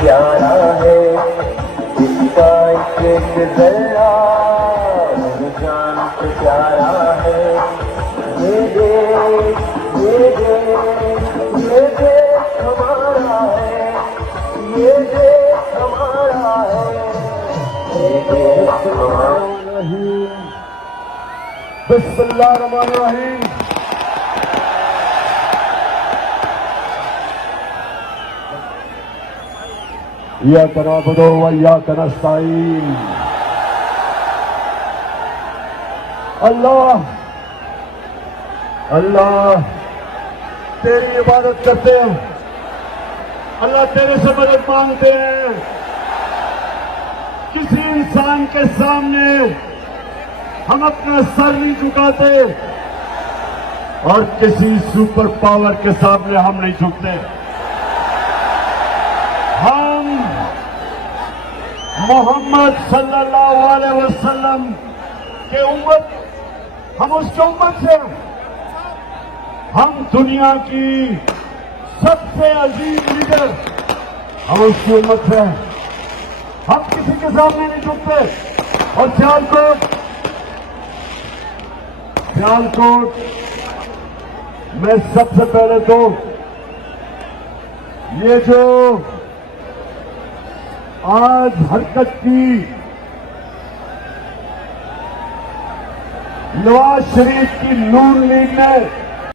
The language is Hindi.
प्यारा है, इसका एक जरा मेरी जान से प्यारा है। ये देश हमारा है, ये देश हमारा है, ये देश हमारा है। बिस्मिल्लाहिर्रहमानिर्रहीम। इय्याका नअबुदु व इय्याका नस्तईन। अल्लाह अल्लाह तेरी इबादत करते हैं, अल्लाह तेरे से मदद मांगते हैं। किसी इंसान के सामने हम अपना सर नहीं झुकाते और किसी सुपर पावर के सामने हम नहीं झुकते। हम मोहम्मद सल्लल्लाहु अलैहि वसल्लम के उम्मत, हम उसके उम्मत से, हम दुनिया की सबसे अजीज लीडर, हम उसकी उम्मत से हैं। हम किसी के सामने नहीं झुकते। और सियालकोट में सबसे पहले तो ये जो आज हरकत की नवाज शरीफ की नून लीग ने